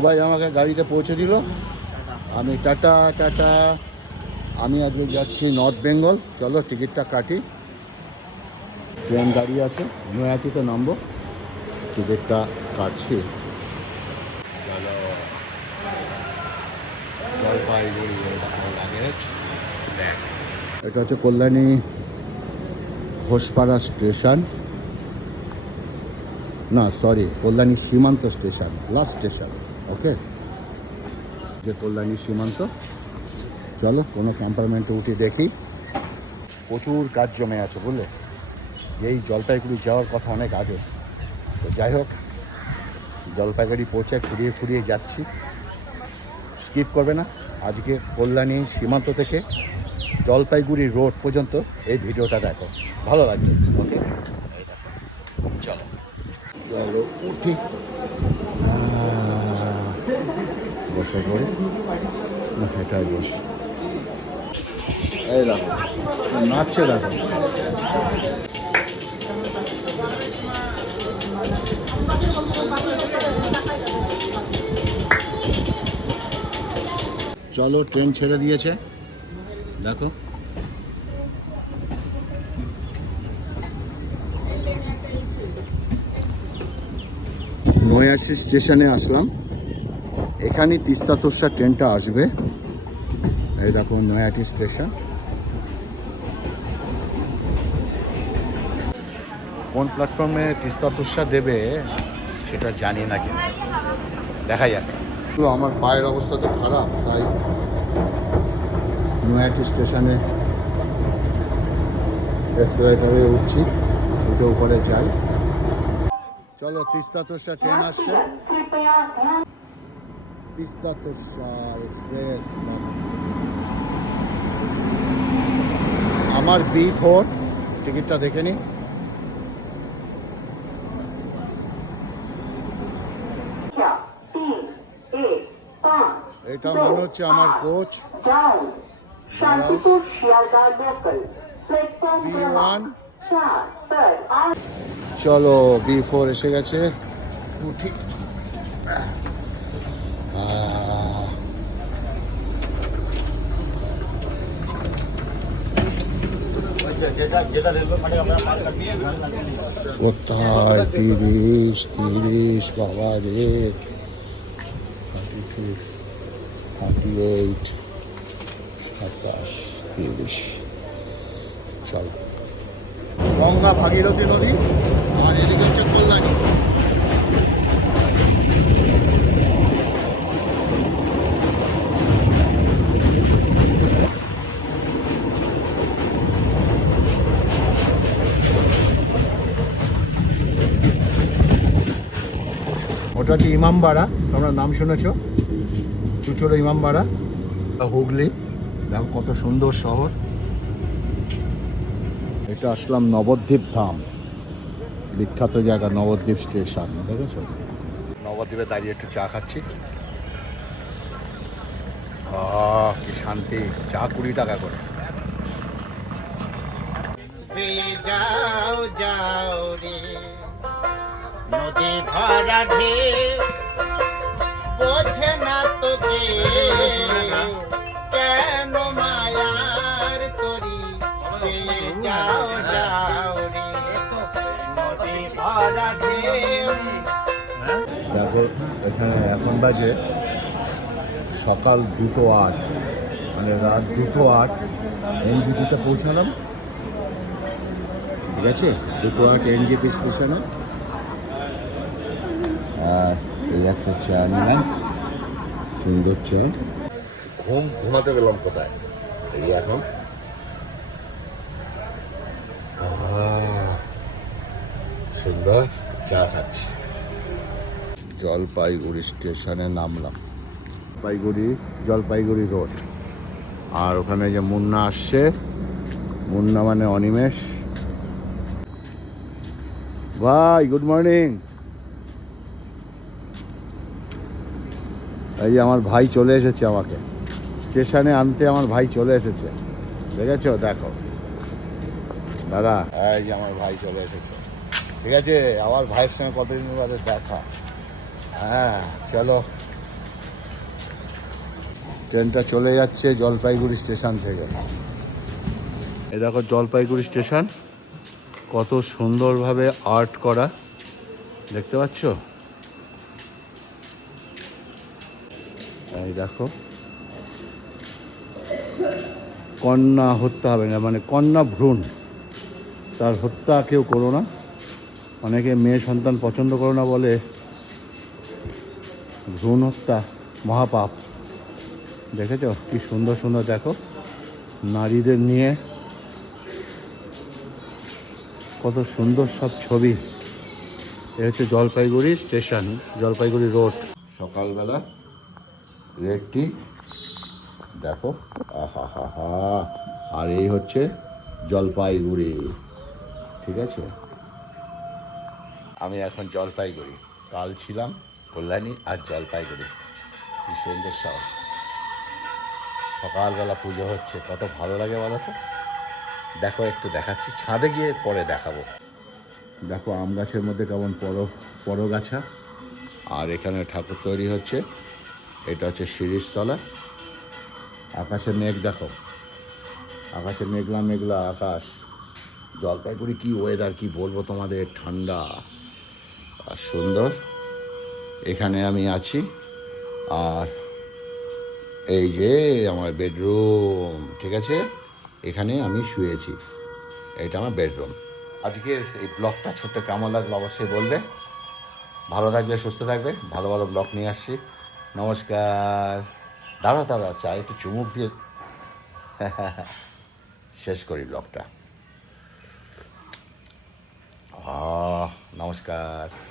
সবাই আমাকে গাড়িতে পৌঁছে দিল। আমি টাটা টাটা। আমি আজকে যাচ্ছি নর্থ বেঙ্গল চলো, টিকিটটা কাটি। ট্রেন দাঁড়িয়ে আছে। নয়াটিতে নামবো। টিকিটটা কাটছি। এটা হচ্ছে কল্যাণী ঘোষপাড়া স্টেশন। না sorry Kalyani Simanta station, last station. ওকে? যে কল্যাণী সীমান্ত। চলো কোনো ক্যাম্পারমেন্টে উঠে দেখি। প্রচুর কাজ জমে আছে বুঝলে? এই জলপাইগুড়ি যাওয়ার কথা অনেক আগে। তো যাই হোক জলপাইগুড়ি পৌঁছে ফুরিয়ে ফুরিয়ে যাচ্ছি। স্কিপ করবে না আজকে কল্যাণী সীমান্ত থেকে জলপাইগুড়ি রোড পর্যন্ত এই ভিডিওটা দেখো। ভালো লাগবে। ওকে? চলো। চলো উঠি। পড়ি না হেঁটাই বসি এই দেখো, নাচছে দেখো। চলো, ট্রেন ছেড়ে দিয়েছে। দেখো। নয়াশি স্টেশনে আসলাম। এখানে তিস্তা তোরসা ট্রেনটা আসবে। এই দেখো, নয়াটি স্টেশন। কোন প্ল্যাটফর্মে তিস্তা তোরসা দেবে, সেটা জানি না কিন্তু। দেখা যাক। তো আমার পায়ের অবস্থা তো খারাপ, তাই নয়াটি স্টেশনে এক্সেলারেটারে উঠছি, উঠে উপরে যাই। চলো, তিস্তা তোরসা ট্রেন আসছে। তিস্তা তোষার এক্সপ্রেস আমার বি ফোর টিকিটটা দেখে নিই এটা মনে হচ্ছে আমার কোচ চলো বি ফোর এসে গেছে ঠিক কোথায় তিরিশ তিরিশ বাবা রে? থার্টি এইট সাতাশ, তিরিশ। চলো। গঙ্গা ভাগীরথী নদী, আর এদিকে হচ্ছে কল্যাণী। ওটা হচ্ছে ইমামবাড়া, তোমরা নাম শুনেছ। চুচুড়ো ইমামবাড়া হুগলি। দেখো কত সুন্দর শহর। এটা আসলাম নবদ্বীপ ধাম। বিখ্যাত জায়গা, নবদ্বীপ স্টেশন, দেখেছ? নবদ্বীপে দাঁড়িয়ে একটু চা খাচ্ছি। কি শান্তি। চা কুড়ি টাকা করে। যাও যাও রে। নদী ভরা ঢেউ। তো কেন মায়ার তরি? যাও যাও রে। নদী ভরা দেখো এখানে এখন বাজে সকাল দুটো আট। মানে রাত দুটো আট। এনজিপিতে পৌঁছালাম। ঠিক আছে? দুটো আট এনজিপি স্টেশনে। আর এই একটা চা নিলাম সুন্দর চা ঘুম ঘুমাতে গেলাম কোথায়? এই এখন। সুন্দর চা খাচ্ছি। জলপাইগুড়ি স্টেশনে নামলাম। জলপাইগুড়ি জলপাইগুড়ি রোড। আর ওখানে যে মুন্না আসছে মুন্না মানে অনিমেষ। ভাই গুড মর্নিং এই আমার ভাই চলে এসেছে আমাকে। স্টেশনে আনতে আমার ভাই চলে এসেছে। দেখেছ? দেখো। দাদা, এই যে আমার ভাই চলে এসেছে। ঠিক আছে? আমার ভাইয়ের সঙ্গে কতদিন বাদে দেখা? হ্যাঁ চলো। ট্রেনটা চলে যাচ্ছে জলপাইগুড়ি স্টেশন থেকে। এ দেখো জলপাইগুড়ি স্টেশন। কত সুন্দরভাবে আর্ট করা। দেখতে পাচ্ছ? এই দেখো। কন্যা হত্যা হবে না মানে কন্যা ভ্রূণ। তার হত্যা কেউ করো না। অনেকে মেয়ে সন্তান পছন্দ করো না বলে ভ্রূণ হত্যা, মহাপাপ। দেখেছ? কি সুন্দর সুন্দর, দেখো। নারীদের নিয়ে কত সুন্দর সব ছবি। এ হচ্ছে জলপাইগুড়ি স্টেশন, জলপাইগুড়ি রোড। সকালবেলা রেডটি দেখো আহা আর এই হচ্ছে জলপাইগুড়ি, ঠিক আছে? আমি এখন জলপাইগুড়ি, কাল ছিলাম কল্যাণী আর জলপাইগুড়ি কি সুন্দর শহর। সকালবেলা পুজো হচ্ছে, কত ভালো লাগে বলো তো? দেখো, একটু দেখাচ্ছি, ছাদে গিয়ে পরে দেখাবো। দেখো আম গাছের মধ্যে কেমন পর, পরগাছা, আর এখানে ঠাকুর তৈরি হচ্ছে। এটা হচ্ছে শিরিষতলা আকাশে মেঘ দেখো। আকাশে মেঘলা মেঘলা আকাশ। জলপাইগুড়ি কি ওয়েদার কি বলব তোমাদের? ঠান্ডা আর সুন্দর। এখানে আমি আছি। আর এই যে আমার বেডরুম, ঠিক আছে? এখানে আমি শুয়েছি। এটা আমার বেডরুম। আজকের এই ব্লগটা ছোট্ট কেমন লাগল অবশ্যই বলবে। ভালো থাকবে, সুস্থ থাকবে। ভালো ভালো ব্লগ নিয়ে আসছি। নমস্কার। দাঁড়া দাঁড়া চা একটু চুমুক দিয়ে শেষ করি ব্লগটা নমস্কার।